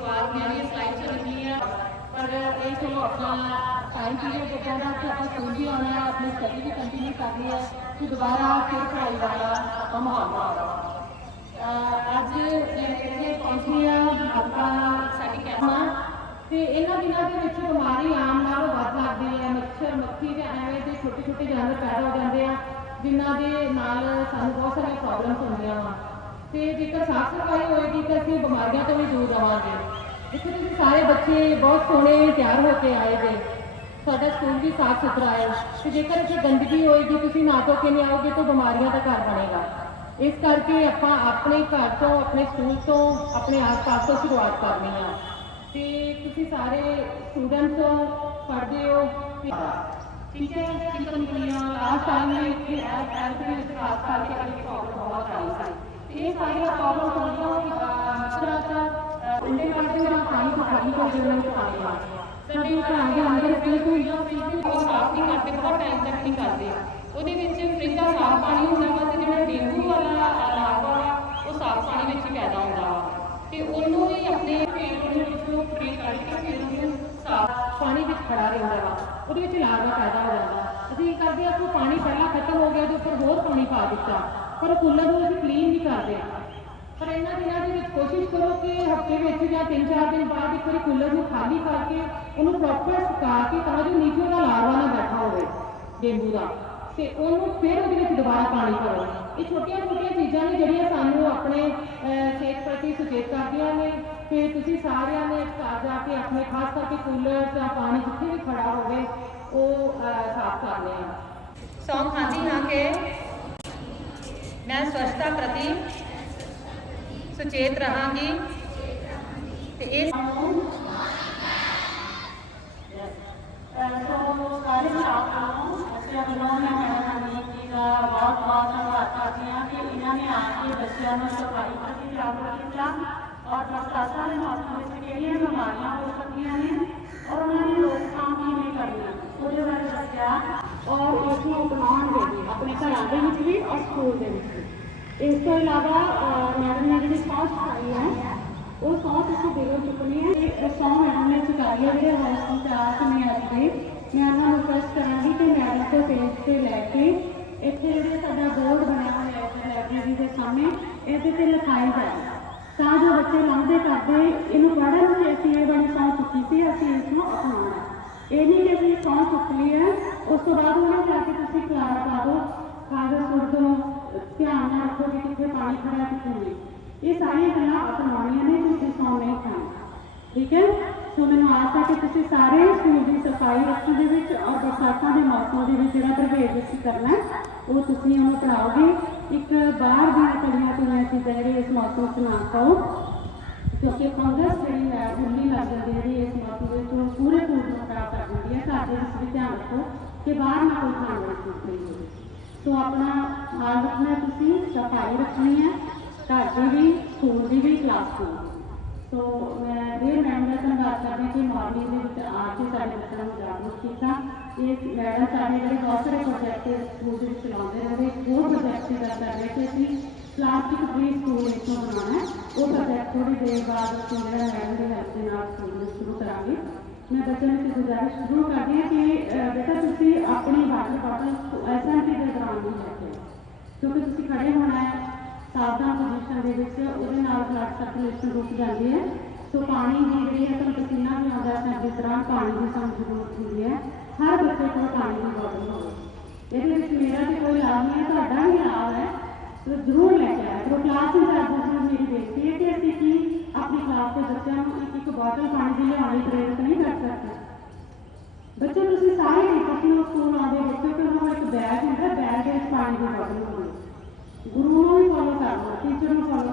ਬਾਅਦ ਮੈਂ ਵੀ ਸਲਾਈਡ ਚ ਨਿਕਲੀ ਆ। ਪਰ ਇਹ ਚਲੋ ਆਪਣਾ ਟਾਈਮ ਪੀਰੀਅਡ ਦਿੱਤਾ ਦਾ ਕਿ ਆਪਾਂ ਸਕੂਲ ਵੀ ਆਉਣਾ ਹੈ ਆਪਣੀ ਸਟੱਡੀ ਵੀ ਕੰਟੀਨਿਊ ਕਰਨੀ ਹੈ ਕਿ ਦੁਬਾਰਾ ਫਿਰ ਪੜ੍ਹਾਈ ਵਾਲਾ ਆਪਾਂ ਮਾਹੌਲ ਬਣਾ ਅੱਜ ਜਿਹੜੇ ਪਹੁੰਚੇ ਆਪਾਂ ਸਾਡੀ ਕੈਮਰਾ ਤੇ ਇਹਨਾਂ ਦਿਨਾਂ ਦੇ ਵਿੱਚ ਬਿਮਾਰੀ ਆਮ ਨਾਲ ਵੱਧ ਲੱਗਦੀ ਹੈ ਮੱਛਰ ਮੱਖੀ ਤੇ ਐਵੇਂ ਦੇ ਛੋਟੇ ਛੋਟੇ ਜਾਨਵਰ ਪੈਦਾ ਹੋ ਜਾਂਦੇ ਆ ਜਿਨ੍ਹਾਂ ਦੇ ਨਾਲ ਸਾਨੂੰ ਬਹੁਤ ਸਾਰੀਆਂ ਪ੍ਰੋਬਲਮਸ ਹੁੰਦੀਆਂ ਆ ਤੇ ਜੇਕਰ ਸਾਫ਼ ਸਫ਼ਾਈ ਹੋਏਗੀ ਤਾਂ ਅਸੀਂ ਬਿਮਾਰੀਆਂ ਤੋਂ ਵੀ ਦੂਰ ਰਵਾਂਗੇ। ਦੇਖੋ ਤੁਸੀਂ ਸਾਰੇ ਬੱਚੇ ਬਹੁਤ ਸੋਹਣੇ ਤਿਆਰ ਹੋ ਕੇ ਆਏ ਜੇ ਸਾਡਾ ਸਕੂਲ ਵੀ ਸਾਫ਼ ਸੁਥਰਾ ਹੈ ਤੇ ਜੇਕਰ ਇੱਥੇ ਗੰਦਗੀ ਹੋਏਗੀ, ਤੁਸੀਂ ਨਾ ਧੋ ਕੇ ਨਹੀਂ ਆਓਗੇ ਤਾਂ ਬਿਮਾਰੀਆਂ ਦਾ ਘਰ ਬਣੇਗਾ। ਇਸ ਕਰਕੇ ਆਪਾਂ ਆਪਣੇ ਘਰ ਤੋਂ, ਆਪਣੇ ਸਕੂਲ ਤੋਂ, ਆਪਣੇ ਆਸ-ਪਾਸ ਤੋਂ ਸ਼ੁਰੂਆਤ ਕਰਨੀ ਆ। ਤੇ ਤੁਸੀਂ ਸਾਰੇ ਸਟੂਡੈਂਟਸ ਪੜ੍ਹਦੇ ਹੋ। ਠੀਕ ਹੈ ਚਿਕਨ ਗੁਨੀਆਂ ਲਾਸਟ ਟਾਈਮ ਮੈਂ ਇੱਥੇ ਐਪ ਵਿੱਚ ਖਾਸ ਕਰਕੇ ਅਗਲੀ ਪ੍ਰੋਬਲਮ ਬਹੁਤ ਆਈ ਸੀ। ਇਹ ਸਾਰੀਆਂ ਪ੍ਰੋਬਲਮ ਹੁੰਦੀਆਂ ਕਿ ਮੱਛਰਾਂ ਦਾ ਉਲਟੇ ਪਾਣੀ ਖਾਲੀ ਹੋ ਜਾਣਾ ਵਿੱਚ ਪਾਣੀ ਆ। ਸਾਡੇ ਘਰਾਂ ਦੇ ਅੰਦਰ ਕੋਈ ਕੋਈ ਜਾਂ ਫ੍ਰਿਜ ਨੂੰ ਸਾਫ਼ ਨਹੀਂ ਕਰਦੇ, ਬਹੁਤ ਟਾਈਮ ਤੱਕ ਨਹੀਂ ਕਰਦੇ। ਉਹਦੇ ਵਿੱਚ ਫ੍ਰਿਜ ਦਾ ਸਾਫ਼ ਪਾਣੀ ਹੁੰਦਾ ਵਾ ਤੇ ਜਿਹੜਾ ਡੇਂਗੂ ਵਾਲਾ ਲਾਰਵਾ ਵਾ, ਉਹ ਸਾਫ਼ ਪਾਣੀ ਵਿੱਚ ਹੀ ਪੈਦਾ ਹੁੰਦਾ ਵਾ। ਤੇ ਉਹਨੂੰ ਵੀ ਆਪਣੇ ਫੇਰ ਉਹਦੇ ਵਿੱਚੋਂ ਫ੍ਰੀ ਕਰਕੇ ਫਿਰ ਉਹਨੂੰ ਸਾਫ਼ ਪਾਣੀ ਵਿੱਚ ਖੜਾ ਰਹਿੰਦਾ ਵਾ। ਉਹਦੇ ਵਿੱਚ ਲਾਰਵਾ ਪੈਦਾ ਹੋ ਜਾਂਦਾ। ਅਸੀਂ ਕੀ ਕਰਦੇ ਆ ਕਿ ਪਾਣੀ ਪਹਿਲਾਂ ਖਤਮ ਹੋ ਗਿਆ ਉਹਦੇ ਉੱਪਰ ਹੋਰ ਪਾਣੀ ਪਾ ਦਿੱਤਾ। ਪਰ ਕੂਲਰ ਨੂੰ ਅਸੀਂ ਕਲੀਨ ਨਹੀਂ ਕਰਦੇ ਪਰ ਇਹਨਾਂ ਦਿਨਾਂ ਦੇ ਵਿੱਚ ਕੋਸ਼ਿਸ਼ ਕਰੋ ਕਿ ਹਫ਼ਤੇ ਵਿੱਚ ਜਾਂ 3-4 ਦਿਨ ਬਾਅਦ ਇੱਕ ਵਾਰੀ ਕੂਲਰ ਨੂੰ ਖਾਲੀ ਕਰਕੇ ਉਹਨੂੰ ਪ੍ਰੋਪਰ ਸੁਕਾ ਕੇ ਤਾਂ ਜੋ ਨੀਚੇ ਉਹਦਾ ਲਾਰਵਾ ਨਾ ਬੈਠਾ ਹੋਵੇ ਡੇਂਗੂ ਦਾ। ਤੇ ਉਹਨੂੰ ਫਿਰ ਉਹਦੇ ਵਿੱਚ ਦੁਬਾਰਾ ਪਾਣੀ ਭਰੋ ਇਹ ਛੋਟੀਆਂ ਛੋਟੀਆਂ ਚੀਜ਼ਾਂ ਨੇ ਜਿਹੜੀਆਂ ਸਾਨੂੰ ਆਪਣੇ ਸਿਹਤ ਪ੍ਰਤੀ ਸੁਚੇਤ ਕਰਦੀਆਂ ਨੇ। ਤੇ ਤੁਸੀਂ ਸਾਰਿਆਂ ਨੇ ਘਰ ਜਾ ਕੇ ਆਪਣੇ, ਖਾਸ ਕਰਕੇ ਕੂਲਰ ਜਾਂ ਪਾਣੀ ਜਿੱਥੇ ਵੀ ਖੜਾ ਹੋਵੇ, ਉਹ ਸਾਫ਼ ਕਰਨੇ ਆ ਸੌਂਗ ਖਾਂਦੀ ਹਾਂ ਕਿ ਮੈਂ ਸਵੱਛਤਾ ਪ੍ਰਤੀ ਸੁਚੇਤ ਰਹਾਂਗੀ ਤੇ ਇਹ ਸਾਰੇ ਸਟਾਫ ਨੂੰ ਅਸੀਂ ਵੱਲੋਂ ਮੈਂ ਮੈਡਮ ਜੀ ਦਾ ਬਹੁਤ ਬਹੁਤ ਧੰਨਵਾਦ ਕਰਦੀ ਹਾਂ ਕਿ ਇਹਨਾਂ ਨੇ ਆ ਕੇ ਬੱਚਿਆਂ ਨੂੰ ਸਫ਼ਾਈ ਪ੍ਰਤੀ ਜਾਗਰੂਕ ਕੀਤਾ ਔਰ ਬਰਸਾਤਾਂ ਦੇ ਮੌਸਮ ਵਿੱਚ ਕਿਹੜੀਆਂ ਬਿਮਾਰੀਆਂ ਹੋ ਸਕਦੀਆਂ ਨੇ ਔਰ ਉਹਨਾਂ ਦੀ ਰੋਕਥਾਮ ਕਿਵੇਂ ਕਰਨੀ ਹੈ ਉਹਦੇ ਬਾਰੇ ਦੱਸਿਆ ਔਰ ਇਸ ਨੂੰ ਅਪਣਾਉਣਗੇ ਵੀ ਆਪਣੇ ਘਰਾਂ ਦੇ ਵਿੱਚ ਵੀ ਔਰ ਸਕੂਲ ਦੇ ਵਿੱਚ ਵੀ ਇਸ ਤੋਂ ਇਲਾਵਾ ਮੈਡਮ ਨੇ ਜਿਹੜੀ ਸੌਂਹ ਸਿਖਾਈ ਹੈ, ਉਹ ਸੌ ਤੁਸੀਂ ਦਿਲੋਂ ਚੁੱਕਣੀ ਹੈ ਤੇ ਸੌ ਮੈਡਮ ਨੇ ਚੁਕਾਈ ਹੈ, ਜਿਹੜੇ ਹਾਊਸ ਦੀ ਚਾਰ ਨੇ ਦੇ। ਮੈਂ ਉਹਨਾਂ ਨੂੰ ਰਿਕਵੈਸਟ ਕਰਾਂਗੀ ਕਿ ਮੈਡਮ ਤੋਂ ਪੇਜ ਤੇ ਲੈ ਕੇ ਇੱਥੇ ਜਿਹੜੇ ਸਾਡਾ ਬੋਰਡ ਬਣਿਆ ਹੋਇਆ ਹੈ ਲਾਇਬ੍ਰੇਰੀ ਦੇ ਸਾਹਮਣੇ, ਇਹਦੇ ਤੇ ਲਿਖਾਈ ਜਾਏ ਤਾਂ ਜੋ ਬੱਚੇ ਲੰਘਦੇ ਕਰਦੇ, ਇਹਨੂੰ ਪੜ੍ਹਨ ਕਿ ਅਸੀਂ ਇਹ ਵਾਲੀ ਸੌ ਚੁੱਕੀ ਸੀ, ਅਸੀਂ ਇਸ ਨੂੰ ਅਪਣਾਉਣਾ ਇਹ ਨਹੀਂ ਕਿ ਅਸੀਂ ਸੌ ਚੁੱਕ ਲਈ ਹੈ, ਉਸ ਤੋਂ ਬਾਅਦ ਉਹਨਾਂ ਜਾ ਕੇ ਤੁਸੀਂ ਖਲਾਰਾ ਪਾ ਦਿਓ ਕਾਗਜ਼ ਸੁੱਟ ਦਿਓ ਧਿਆਨ ਨਾਲ ਰੱਖੋ ਕਿ ਇਹ ਸਾਰੀਆਂ ਗੱਲਾਂ ਅਪਣਾਉਣੀਆਂ ਨੇ, ਤੁਸੀਂ ਸੌ ਨਹੀਂ ਖਾਣਾ ਠੀਕ ਹੈ? ਸੋ ਮੈਨੂੰ ਆਸ ਹੈ ਕਿ ਤੁਸੀਂ ਸਾਰੇ ਸਕੂਲ ਦੀ ਸਫ਼ਾਈ ਰੱਖਣ ਦੇ ਵਿੱਚ ਔਰ ਬਰਸਾਤਾਂ ਦੇ ਮੌਸਮ ਦੇ ਵਿੱਚ ਜਿਹੜਾ ਪ੍ਰਵੇਸ਼ ਅਸੀਂ ਕਰਨਾ ਉਹ ਤੁਸੀਂ ਉਹਨੂੰ ਪੜਾਓਗੇ ਇੱਕ ਬਾਹਰ ਦੀਆਂ ਤਲੀਆਂ ਤਲੀਆਂ ਚੀਜ਼ਾਂ ਜਿਹੜੀਆਂ ਇਸ ਮੌਸਮ 'ਚ ਨਾ ਖਾਓ ਕਿਉਂਕਿ ਫੰਗਸ ਜਿਹੜੀ ਹੈ ਉੱਲੀ ਲੱਗ ਜਾਂਦੀ ਹੈ ਜਿਹੜੀ ਇਸ ਮੌਸਮ ਦੇ ਵਿੱਚ, ਉਹ ਪੂਰੇ ਫੂਡ ਖਰਾਬ ਕਰ ਦਿੰਦੀ ਹੈ। ਘਰ ਦੇ ਵਿੱਚ ਵੀ ਧਿਆਨ ਰੱਖੋ ਕਿ ਬਾਹਰ ਨਾ ਕੋਈ ਖਾਣ ਵਾਲੀ ਚੀਜ਼ ਹੋਵੇ। ਸੋ ਆਪਣਾ ਖਿਆਲ ਰੱਖਣਾ ਤੁਸੀਂ, ਸਫ਼ਾਈ ਰੱਖਣੀ ਹੈ, ਘਰ ਦੀ ਵੀ, ਸਕੂਲ ਦੀ ਵੀ ਕਲਾਸ ਦੀ ਸੋ ਮੈਂ ਇਹ ਮੈਡਮ ਦਾ ਧੰਨਵਾਦ ਕਰਦੀ ਹਾਂ ਕਿ ਮਾਰਨਿੰਗ ਦੇ ਵਿੱਚ ਆ ਕੇ ਸਾਡੇ ਬੱਚਿਆਂ ਨੂੰ ਜਾਗਰੂਕ ਕੀਤਾ। ਇਹ ਮੈਡਮ ਸਾਡੇ ਜਿਹੜੇ ਬਹੁਤ ਸਾਰੇ ਪ੍ਰੋਜੈਕਟ ਸਕੂਲ ਦੇ ਵਿੱਚ ਚਲਾਉਂਦੇ ਰਹੇ, ਉਹ ਪ੍ਰੋਜੈਕਟ ਦਾ ਕਰ ਰਹੇ ਕਿ ਅਸੀਂ ਪਲਾਸਟਿਕ ਫ੍ਰੀ ਸਕੂਲ ਇੱਥੋਂ ਬਣਾਉਣਾ ਹੈ। ਉਹ ਪ੍ਰੋਜੈਕਟ ਥੋੜੀ ਦੇਰ ਬਾਅਦ ਅਸੀਂ ਜਿਹੜਾ ਮੈਡਮ ਦੇ ਹੈਲਪ ਨਾਲ ਸਕੂਲ ਸ਼ੁਰੂ ਕਰਾਂਗੇ। ਮੈਂ ਬੱਚਿਆਂ ਨੂੰ ਗੁਜ਼ਾਰਿਸ਼ ਸ਼ੁਰੂ ਕਰਦੀ ਹਾਂ ਕਿ ਬੇਟਾ ਤੁਸੀਂ ਆਪਣੀ ਵਾਟਰ ਬਾਟਲ ਐਸਐਮਪੀ ਦੇ ਦੌਰਾਨ ਨਹੀਂ ਲੈ ਕੇ ਕਿਉਂਕਿ ਤੁਸੀਂ ਖੜੇ ਹੋਣਾ ਹੈ, ਸਾਵਧਾਨ ਪੋਜੀਸ਼ਨ ਦੇ ਵਿੱਚ, ਉਹਦੇ ਨਾਲ ਬਲੱਡ ਸਰਕੂਲੇਸ਼ਨ ਰੁਕ ਜਾਂਦੀ ਹੈ। ਸੋ ਪਾਣੀ ਦੀ ਜਿਹੜੀ ਹੈ, ਤੁਹਾਨੂੰ ਪਸੀਨਾ ਵੀ ਆਉਂਦਾ ਹੈ ਜਿਸ ਤਰ੍ਹਾਂ ਪਾਣੀ ਦੀ ਸਾਨੂੰ ਜ਼ਰੂਰਤ ਹੁੰਦੀ ਹੈ। ਹਰ ਬੱਚੇ ਕੋਲ ਪਾਣੀ ਦੀ ਬੋਤਲ ਹੋਵੇ। ਇਹਦੇ ਵਿੱਚ ਮੇਰਾ ਵੀ ਕੋਈ ਲਾਭ ਨਹੀਂ ਹੈ, ਤੁਹਾਡਾ ਵੀ ਲਾਭ ਹੈ। ਸੋ ਜ਼ਰੂਰ ਲੈ ਕੇ ਆਇਆ ਕਲਾਸ ਇੰਚਾਰਜ ਨੂੰ ਮੇਰੀ ਬੇਨਤੀ ਹੈ ਕਿ ਅਸੀਂ ਕੀ ਆਪਣੀ ਕਲਾਸ ਦੇ ਬੱਚਿਆਂ ਨੂੰ ਇੱਕ ਇੱਕ ਬੋਤਲ ਪਾਣੀ ਦੀ ਲਿਆਉਣ ਪ੍ਰੇਰਿਤ ਨਹੀਂ ਕਰ ਸਕਦੇ। ਬੱਚੇ, ਤੁਸੀਂ ਸਾਰੇ ਟੀਚਰਸ ਨੂੰ ਸਕੂਲ ਆਉਂਦੇ ਬੱਚੇ ਕੋਲ ਉਹਨਾਂ ਇੱਕ ਬੈਗ ਹੁੰਦਾ ਬੈਗ ਦੇ ਪਾਣੀ ਦੀ ਬੋਤਲ ਹੁੰਦੀ ਹੈ। ਗੁਰੂ ਨੂੰ ਵੀ ਫੋਲੋ ਕਰਨਾ ਟੀਚਰ ਨੂੰ follow